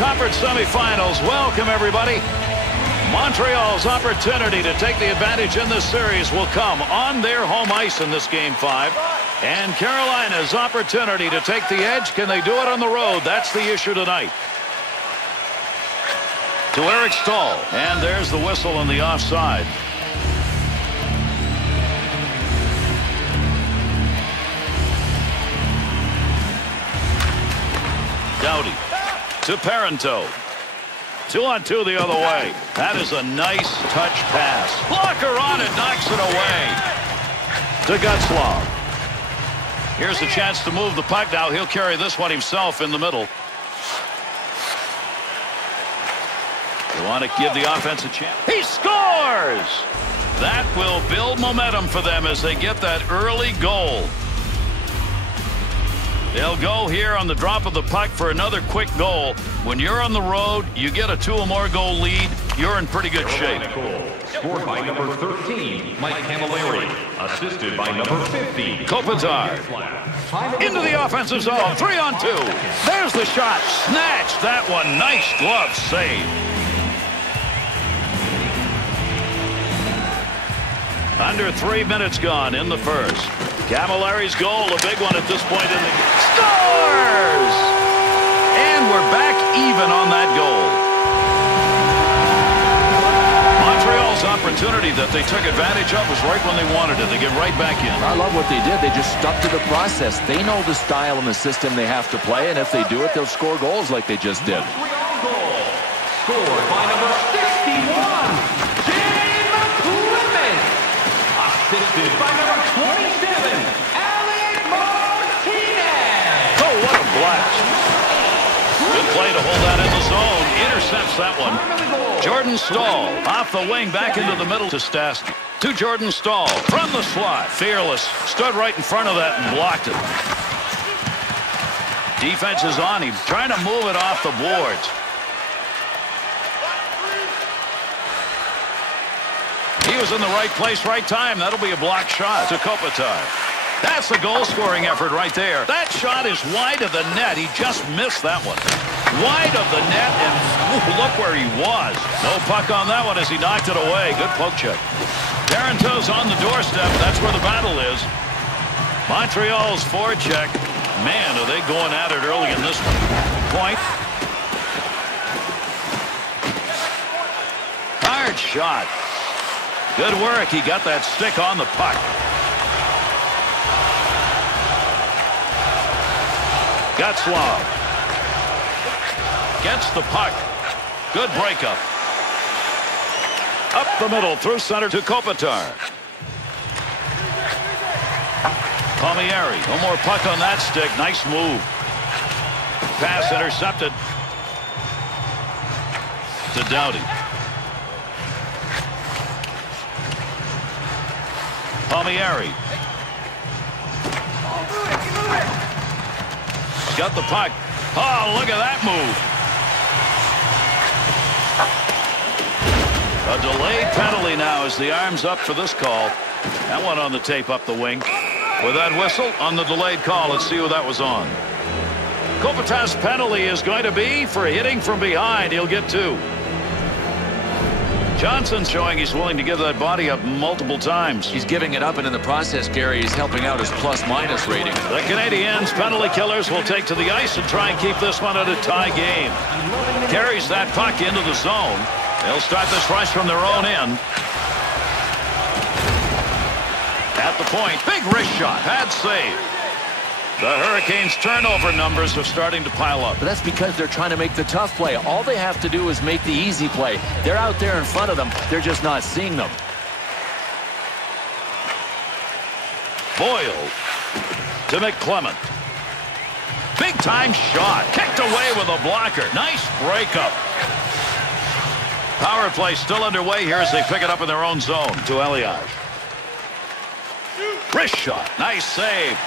conference semifinals. Welcome, everybody. Montreal's opportunity to take the advantage in this series will come on their home ice in this Game 5. And Carolina's opportunity to take the edge, can they do it on the road? That's the issue tonight. To Eric Stahl. And there's the whistle on the offside. Doughty to Parenteau. 2-on-2 the other way. That is a nice touch pass. Blocker on it, knocks it away. To Getzlaf. Here's a chance to move the puck now. He'll carry this one himself in the middle. They want to give the offense a chance. He scores! That will build momentum for them as they get that early goal. They'll go here on the drop of the puck for another quick goal. When you're on the road, you get a 2 or more goal lead, you're in pretty good shape. Scored by number 13, Mike Camilleri. Assisted by number 50, Kopitar. Into the offensive zone. 3-on-2. There's the shot. Snatched that one. Nice glove save. Under 3 minutes gone in the first. Camilleri's goal, a big one at this point in the game. Scores! And we're back even on that goal. Montreal's opportunity that they took advantage of was right when they wanted it. They get right back in. I love what they did. They just stuck to the process. They know the style and the system they have to play, and if they do it, they'll score goals like they just did. Montreal goal. Scored by number 61, James Clement. Assisted by number 27, Alec Martinez. Oh, what a blast. Good play to hold that in the zone. Intercepts that one. Jordan Stahl off the wing back into the middle to Stastny. To Jordan Stahl from the slot. Fearless. Stood right in front of that and blocked it. Defense is on him. Trying to move it off the boards. He was in the right place, right time. That'll be a blocked shot to Kopitar. That's a goal-scoring effort right there. That shot is wide of the net. He just missed that one. Wide of the net, and look where he was. No puck on that one as he knocked it away. Good poke check. Parenteau's on the doorstep. That's where the battle is. Montreal's forecheck. Man, are they going at it early in this one. Point. Hard shot. Good work. He got that stick on the puck. Getzlaf gets the puck. Good breakup. Up the middle through center to Kopitar. Palmieri. No more puck on that stick. Nice move. Pass intercepted to Doughty. Palmieri. Got the puck. Oh, look at that move. A delayed penalty now as the arm's up for this call. That one on the tape up the wing. With that whistle on the delayed call, let's see who that was on. Kopitar's penalty is going to be for hitting from behind. He'll get 2. Johnson's showing he's willing to give that body up multiple times. He's giving it up, and in the process, Gary, he's helping out his plus-minus rating. The Canadiens penalty killers will take to the ice and try and keep this one at a tie game. Carries that puck into the zone. They'll start this rush from their own end. At the point, big wrist shot, bad save. The Hurricanes' turnover numbers are starting to pile up. But that's because they're trying to make the tough play. All they have to do is make the easy play. They're out there in front of them. They're just not seeing them. Boyle to McClement. Big time shot. Kicked away with a blocker. Nice breakup. Power play still underway here as they pick it up in their own zone to Elias. Wrist shot. Nice save.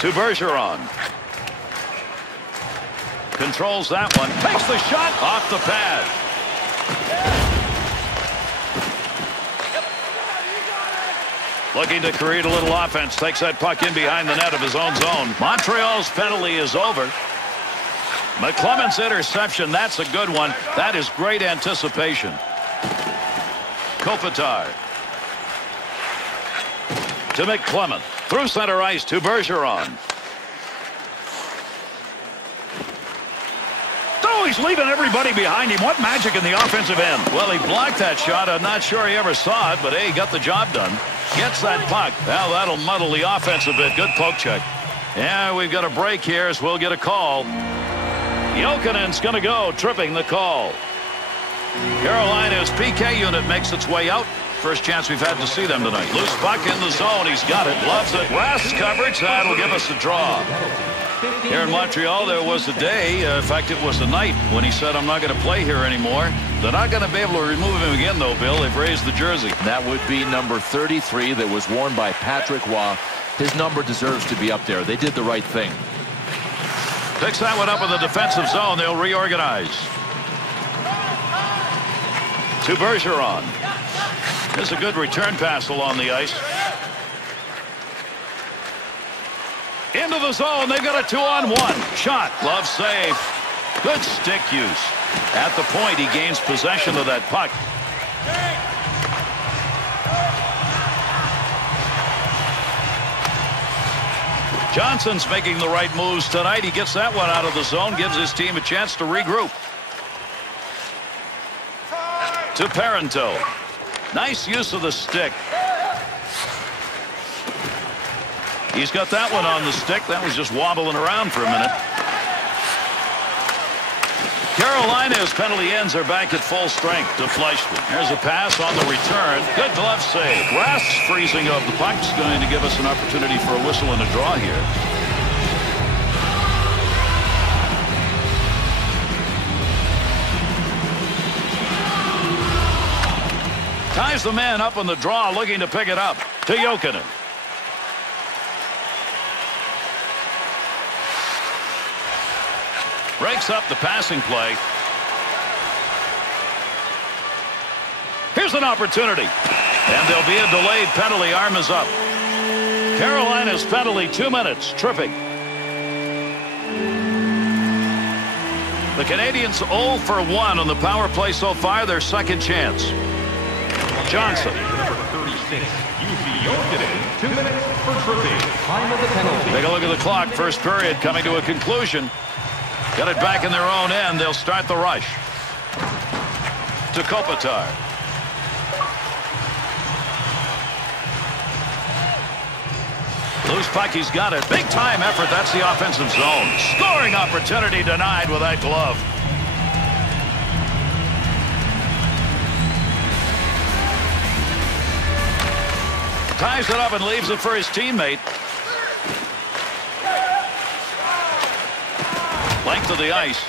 To Bergeron. Controls that one. Takes the shot off the pad. Looking to create a little offense. Takes that puck in behind the net of his own zone. Montreal's penalty is over. McClemens' interception, that's a good one. That is great anticipation. Kopitar. To McClemens. Through center ice to Bergeron. Oh, he's leaving everybody behind him. What magic in the offensive end. Well, he blocked that shot. I'm not sure he ever saw it, but hey, he got the job done. Gets that puck. Well, that'll muddle the offense a bit. Good poke check. Yeah, we've got a break here as we'll get a call. Jokinen's going to go, tripping the call. Carolina's PK unit makes its way out. First chance we've had to see them tonight. Loose puck in the zone. He's got it. Loves it. Last coverage. That'll give us a draw. Here in Montreal, there was a day, in fact, it was a night, when he said, I'm not going to play here anymore. They're not going to be able to remove him again, though, Bill. They've raised the jersey. That would be number 33 that was worn by Patrick Waugh. His number deserves to be up there. They did the right thing. Picks that one up in the defensive zone. They'll reorganize. To Bergeron. There's a good return pass along the ice. Into the zone. They've got a 2-on-1. Shot. Glove save. Good stick use. At the point, he gains possession of that puck. Johnson's making the right moves tonight. He gets that one out of the zone. Gives his team a chance to regroup. To Parento. Nice use of the stick. He's got that one on the stick. That was just wobbling around for a minute. Carolina's penalty ends are back at full strength to Fleischmann. There's a pass on the return. Good glove save. Rast's freezing of the puck is going to give us an opportunity for a whistle and a draw here. Ties the man up on the draw, looking to pick it up. To Jokinen. Breaks up the passing play. Here's an opportunity. And there'll be a delayed penalty. Arm is up. Carolina's penalty, 2 minutes. Tripping. The Canadiens 0 for 1 on the power play so far. Their second chance. Johnson. Number 36, 2 minutes for tripping. Time of the penalty. Take a look at the clock. First period coming to a conclusion. Got it back in their own end. They'll start the rush. To Kopitar. Loose puck. He's got it. Big time effort. That's the offensive zone. Scoring opportunity denied with that glove. Ties it up and leaves it for his teammate. Length of the ice.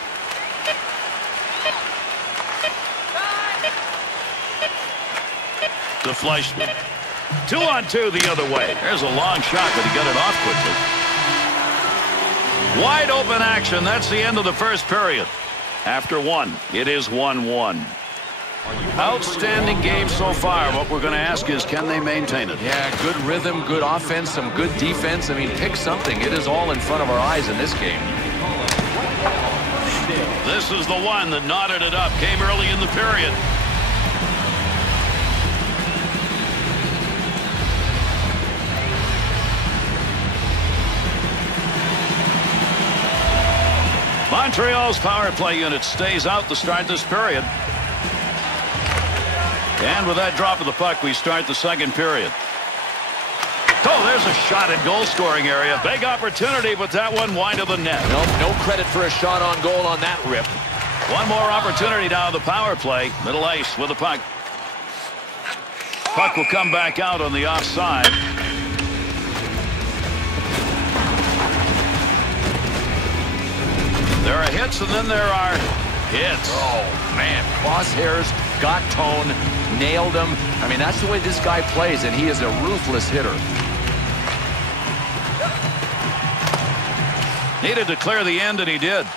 To Fleischmann. 2-on-2 the other way. There's a long shot, but he got it off quickly. Wide open action. That's the end of the first period. After one, it is 1-1. Outstanding game so far. What we're going to ask is, can they maintain it? Yeah, good rhythm, good offense, some good defense. I mean, pick something. It is all in front of our eyes in this game. This is the one that knotted it up. Came early in the period. Montreal's power play unit stays out to start this period. And with that drop of the puck, we start the second period. Oh, there's a shot in goal-scoring area. Big opportunity, but that one wide of the net. Nope, no credit for a shot on goal on that rip. One more opportunity now, the power play. Middle ice with the puck. Puck will come back out on the offside. There are hits, and then there are hits. Oh, man. Crosshairs, got tone, nailed him. I mean, that's the way this guy plays, and he is a ruthless hitter. Needed to clear the end, and he did.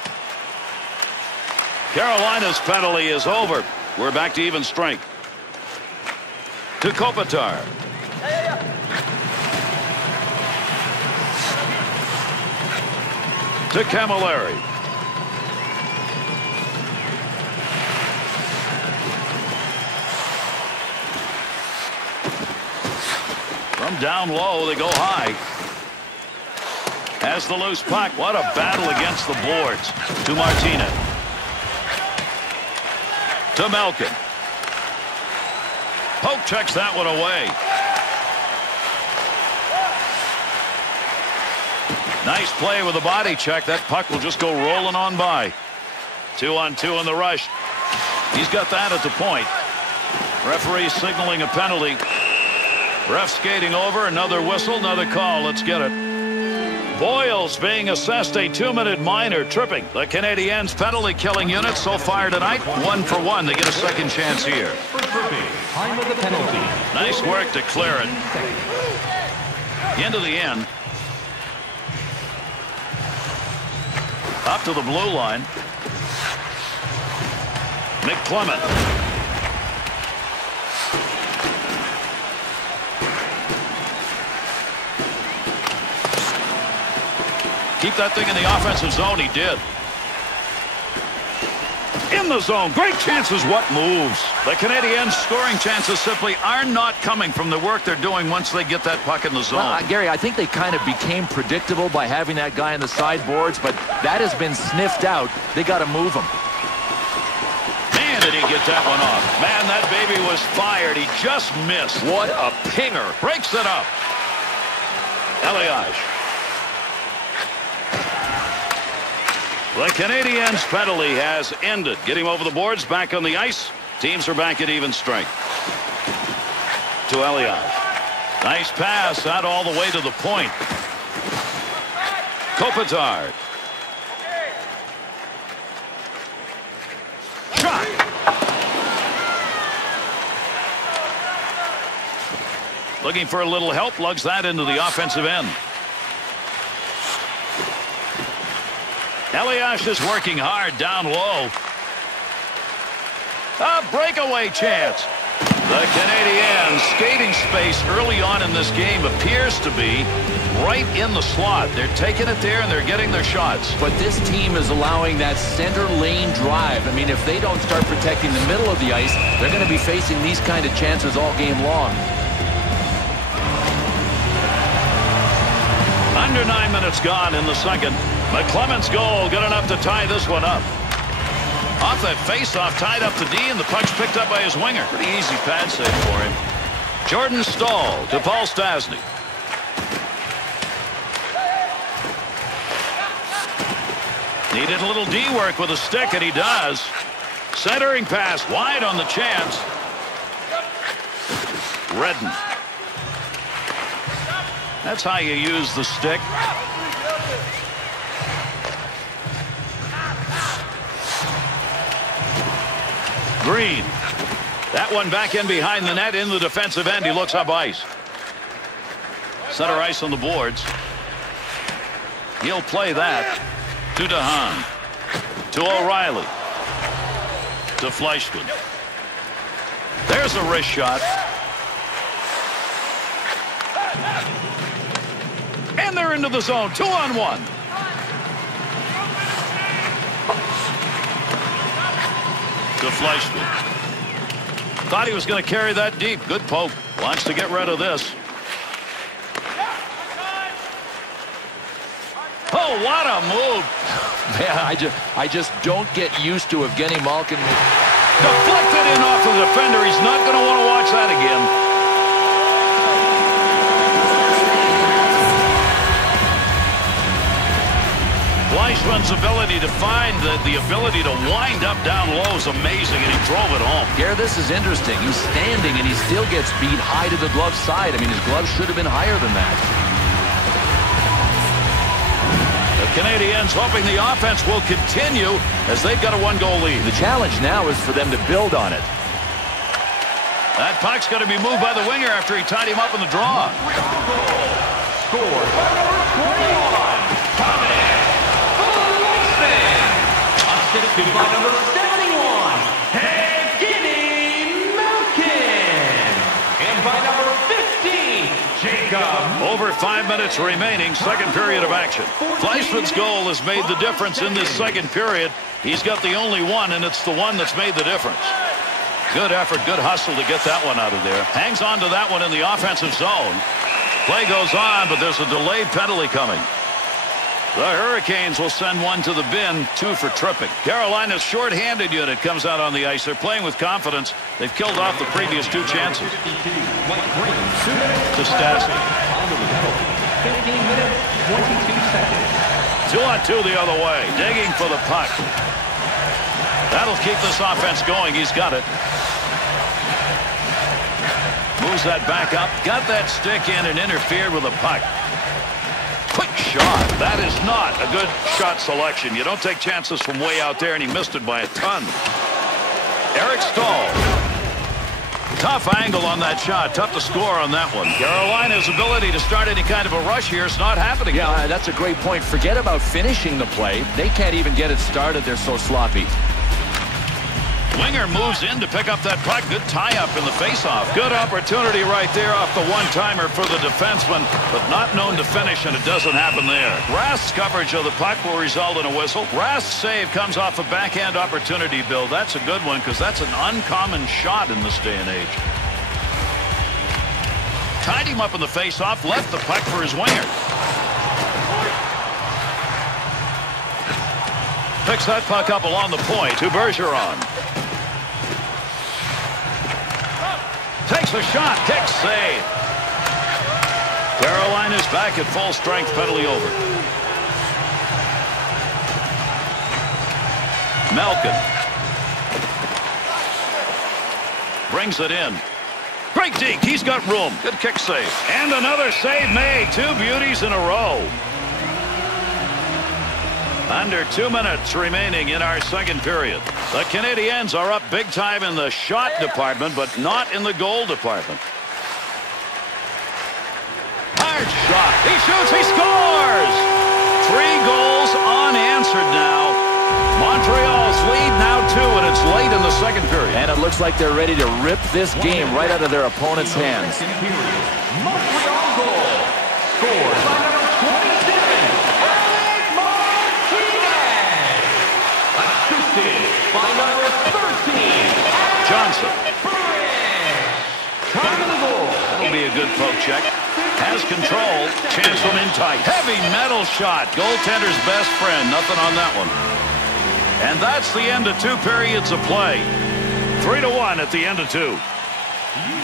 Carolina's penalty is over. We're back to even strength. To Kopitar. to Camilleri. From down low, they go high. Has the loose puck. What a battle against the boards. To Martinez. To Malkin. Pope checks that one away. Nice play with a body check. That puck will just go rolling on by. 2-on-2 in the rush. He's got that at the point. Referee signaling a penalty. Ref skating over. Another whistle, another call. Let's get it. Boyle's being assessed a 2-minute minor tripping. The Canadiens penalty killing unit so far tonight. 1 for 1. They get a second chance here. Time of the penalty. Nice work to clear it. Into the end. Up to the blue line. McClement. Keep that thing in the offensive zone. He did. In the zone. Great chances. What moves? The Canadiens' scoring chances simply are not coming from the work they're doing once they get that puck in the zone. Well, Gary, I think they kind of became predictable by having that guy in the sideboards, but that has been sniffed out. They got to move him. Man, did he get that one off. Man, that baby was fired. He just missed. What a pinger. Breaks it up. Elias. The Canadiens' penalty has ended. Getting over the boards, back on the ice. Teams are back at even strength. To Elias. Nice pass out all the way to the point. Kopitar. Shot. Looking for a little help. Lugs that into the offensive end. Elias is working hard down low. A breakaway chance. The Canadiens' skating space early on in this game appears to be right in the slot. They're taking it there and they're getting their shots. But this team is allowing that center lane drive. I mean, if they don't start protecting the middle of the ice, they're going to be facing these kind of chances all game long. Under 9 minutes gone in the second. McClement's goal good enough to tie this one up. Off that face-off, tied up to D, and the puck's picked up by his winger. Pretty easy pad save for him. Jordan Stahl to Paul Stastny. Needed a little D work with a stick, and he does. Centering pass wide on the chance. Redden. That's how you use the stick. Green. That one back in behind the net in the defensive end. He looks up ice. Center ice on the boards. He'll play that to DeHaan. To O'Reilly. To Fleischmann. There's a wrist shot. And they're into the zone. 2-on-1. To Fleischmann. Thought he was going to carry that deep. Good poke. Wants to get rid of this. Oh, what a move. Man, I just don't get used to Evgeny Malkin. Deflected in off the defender. He's not going to want to watch that again. Fleischmann's ability to find the ability to wind up down low is amazing, and he drove it home. Here, this is interesting. He's standing, and he still gets beat high to the glove side. I mean, his glove should have been higher than that. The Canadiens hoping the offense will continue as they've got a 1-goal lead. The challenge now is for them to build on it. That puck's going to be moved by the winger after he tied him up in the draw. Scored by number 21, Thomas. Assisted by number 71, Evgeny Malkin. And by number 15, Jake Over 5 minutes remaining, second period of action. Fleischmann's goal has made the difference in this second period. He's got the only one, and it's the one that's made the difference. Good effort, good hustle to get that one out of there. Hangs on to that one in the offensive zone. Play goes on, but there's a delayed penalty coming. The Hurricanes will send one to the bin, 2 for tripping. Carolina's short-handed unit comes out on the ice. They're playing with confidence. They've killed off the previous 2 chances. To Stastny. 15 minutes, 22 seconds. 2-on-2 the other way. Digging for the puck. That'll keep this offense going. He's got it. Moves that back up. Got that stick in and interfered with the puck. Quick shot. That is not a good shot selection. You don't take chances from way out there, and he missed it by a ton. Eric Stahl. Tough angle on that shot. Tough to score on that one. Carolina's ability to start any kind of a rush here is not happening. Yeah, that's a great point. Forget about finishing the play. They can't even get it started. They're so sloppy. Winger moves in to pick up that puck. Good tie-up in the face-off. Good opportunity right there off the one-timer for the defenseman, but not known to finish, and it doesn't happen there. Rast's coverage of the puck will result in a whistle. Rast's save comes off a backhand opportunity, Bill. That's a good one because that's an uncommon shot in this day and age. Tied him up in the face-off, left the puck for his winger. Picks that puck up along the point to Bergeron. Takes a shot. Kick save. Carolina's back at full strength. Penalty over. Malkin. Brings it in. Great deke. He's got room. Good kick save. And another save made. 2 beauties in a row. Under 2 minutes remaining in our second period. The Canadiens are up big time in the shot department, but not in the goal department. Hard shot. He shoots. He scores. 3 goals unanswered now. Montreal's lead now 2, and it's late in the second period. And it looks like they're ready to rip this game right out of their opponent's hands. Montreal goal. Scored by number 27. By number 13, Johnson. Time of the goal. That'll be a good poke check. Has control. Chance from in tight. Heavy metal shot. Goaltender's best friend. Nothing on that one. And that's the end of 2 periods of play. 3-1 at the end of 2.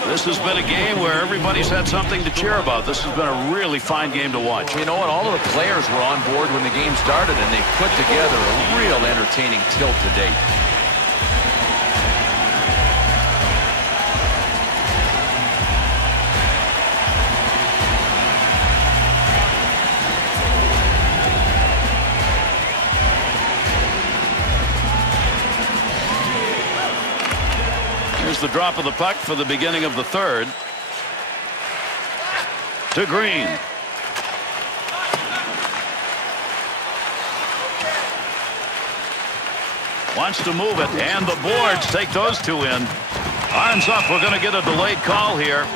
This has been a game where everybody's had something to cheer about. This has been a really fine game to watch. You know what? All of the players were on board when the game started, and they put together a real entertaining tilt to date. Here's the drop of the puck for the beginning of the third. To Green. Wants to move it, and the boards take those 2 in. Arms up. We're going to get a delayed call here.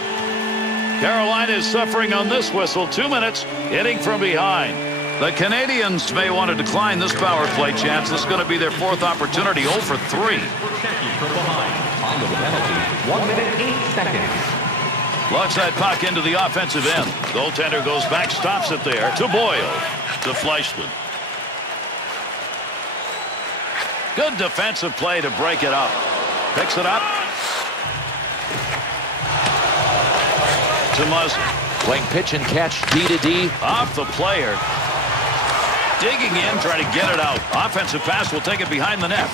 Carolina is suffering on this whistle. 2 minutes, hitting from behind. The Canadiens may want to decline this power play chance. This is going to be their 4th opportunity. 0 for 3. From behind. Time of the penalty. 1 minute, 8 seconds. Locks that puck into the offensive end. Goaltender goes back, stops it there. To Boyle. To Fleischmann. Good defensive play to break it up. Picks it up. To Muzzin. Playing pitch and catch D to D. Off the player. Digging in, trying to get it out. Offensive pass will take it behind the net.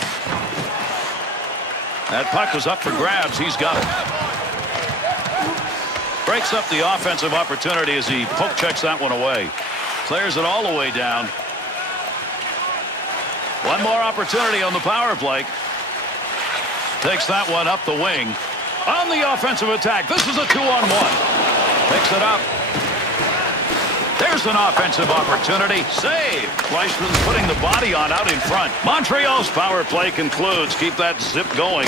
That puck was up for grabs. He's got it. Breaks up the offensive opportunity as he poke checks that one away. Clears it all the way down. One more opportunity on the power play. Takes that one up the wing. On the offensive attack. This is a 2-on-1. Picks it up. There Here's an offensive opportunity. Save. Fleischman's putting the body on out in front. Montreal's power play concludes. Keep that zip going.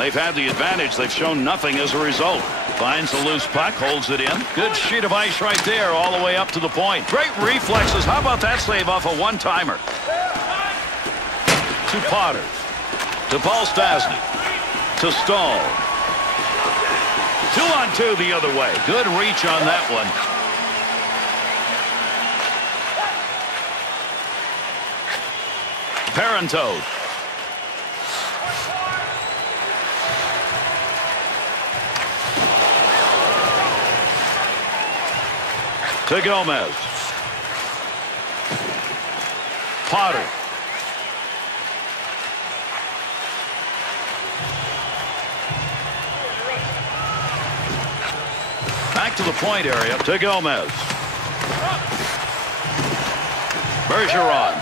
They've had the advantage. They've shown nothing as a result. Finds a loose puck, holds it in. Good sheet of ice right there all the way up to the point. Great reflexes. How about that save off a one-timer? To Potter. To Paul Stastny. To Stahl. 2-on-2 the other way. Good reach on that one. Parentode. To Gomez. Potter. Back to the point area to Gomez. Bergeron.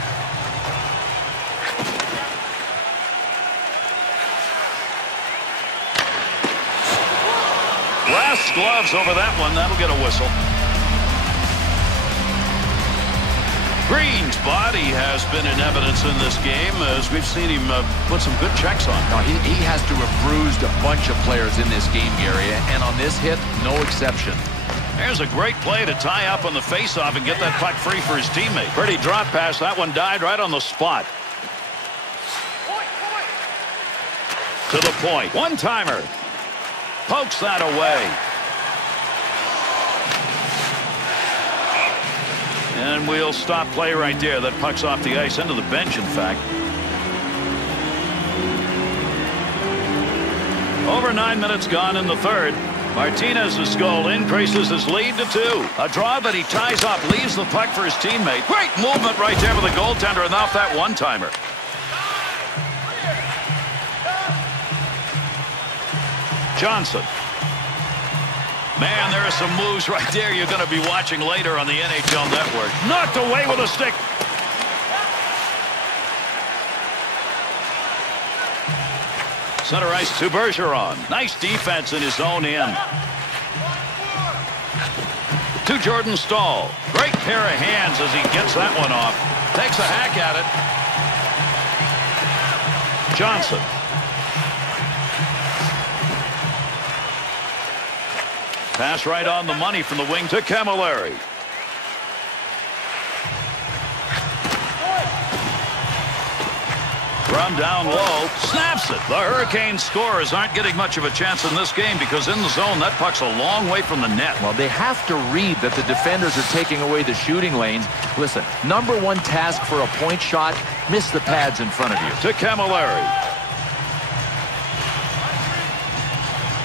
Last gloves over that one. That'll get a whistle. Green's body has been in evidence in this game as we've seen him put some good checks on. No, he has to have bruised a bunch of players in this game, Gary, and on this hit, no exception. There's a great play to tie up on the faceoff and get that puck free for his teammate. Pretty drop pass. That one died right on the spot. To the point. One-timer. Pokes that away. And we'll stop play right there. That puck's off the ice into the bench, in fact. Over 9 minutes gone in the third. Martinez's goal increases his lead to 2. A draw that he ties up, leaves the puck for his teammate. Great movement right there with the goaltender and off that one-timer. Johnson. Man, there are some moves right there you're going to be watching later on the NHL Network. Knocked away with a stick. Center ice to Bergeron. Nice defense in his own end. To Jordan Stahl. Great pair of hands as he gets that one off. Takes a hack at it. Johnson. Pass right on the money from the wing to Camilleri. Run down low. Snaps it. The Hurricane scorers aren't getting much of a chance in this game because in the zone, that puck's a long way from the net. Well, they have to read that the defenders are taking away the shooting lanes. Listen, number one task for a point shot, miss the pads in front of you. To Camilleri.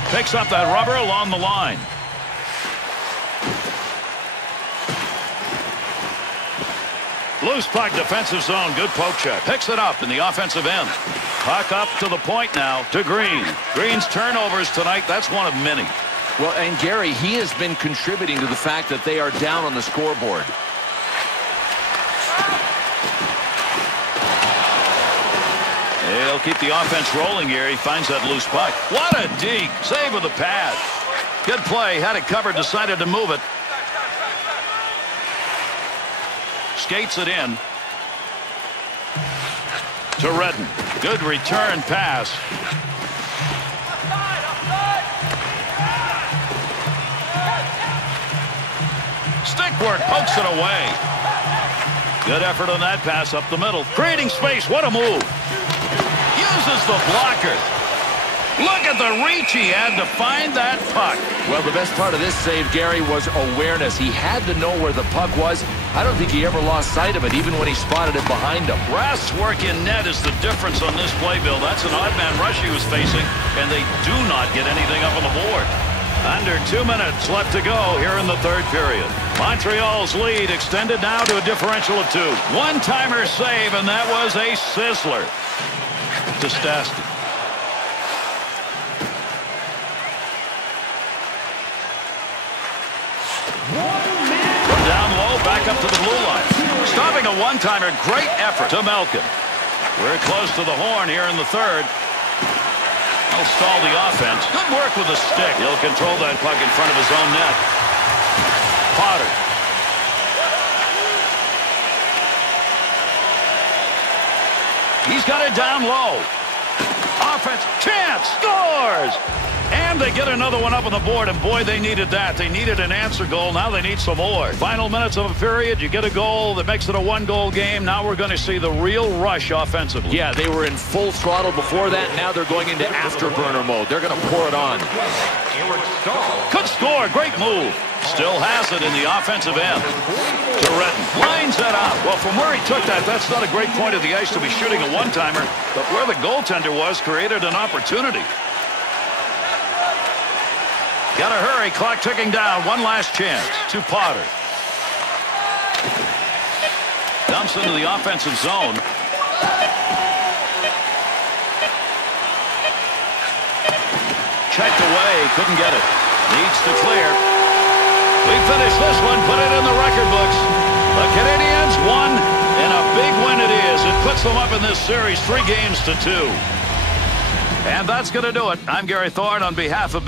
Picks up that rubber along the line. Loose puck, defensive zone. Good poke check. Picks it up in the offensive end. Puck up to the point now to Green. Green's turnovers tonight, that's one of many. Well, and Gary, he has been contributing to the fact that they are down on the scoreboard. He'll keep the offense rolling here. He finds that loose puck. What a deke. Save with the pad. Good play. Had it covered. Decided to move it. Skates it in. To Redden. Good return pass. Stick work. Pokes it away. Good effort on that pass up the middle. Creating space. What a move. Uses the blocker. Look at the reach he had to find that puck. Well, the best part of this save, Gary, was awareness. He had to know where the puck was. I don't think he ever lost sight of it, even when he spotted it behind him. Rast's work in net is the difference on this play, Bill. That's an odd man rush he was facing, and they do not get anything up on the board. Under 2 minutes left to go here in the third period. Montreal's lead extended now to a differential of 2. One-timer save, and that was a sizzler. To Stastny. From down low, back up to the blue line. Stopping a one-timer, great effort to Malkin. We're close to the horn here in the third. He'll stall the offense. Good work with the stick. He'll control that puck in front of his own net. Potter. He's got it down low. Offense, chance, scores! And they get another one up on the board, and boy, they needed that. They needed an answer goal. Now they need some more. Final minutes of a period, you get a goal that makes it a one-goal game. Now we're going to see the real rush offensively. Yeah, they were in full throttle before that. Now they're going into afterburner mode. They're going to pour it on. Could score. Great move. Still has it in the offensive end. To Redden. Lines that out. Well, from where he took that, that's not a great point of the ice to be shooting a one-timer. But where the goaltender was created an opportunity. Got to hurry. Clock ticking down. One last chance to Potter. Dumps into the offensive zone. Checked away. Couldn't get it. Needs to clear. We finish this one. Put it in the record books. The Canadiens won, and a big win it is. It puts them up in this series 3-2. And that's going to do it. I'm Gary Thorne on behalf of Bill.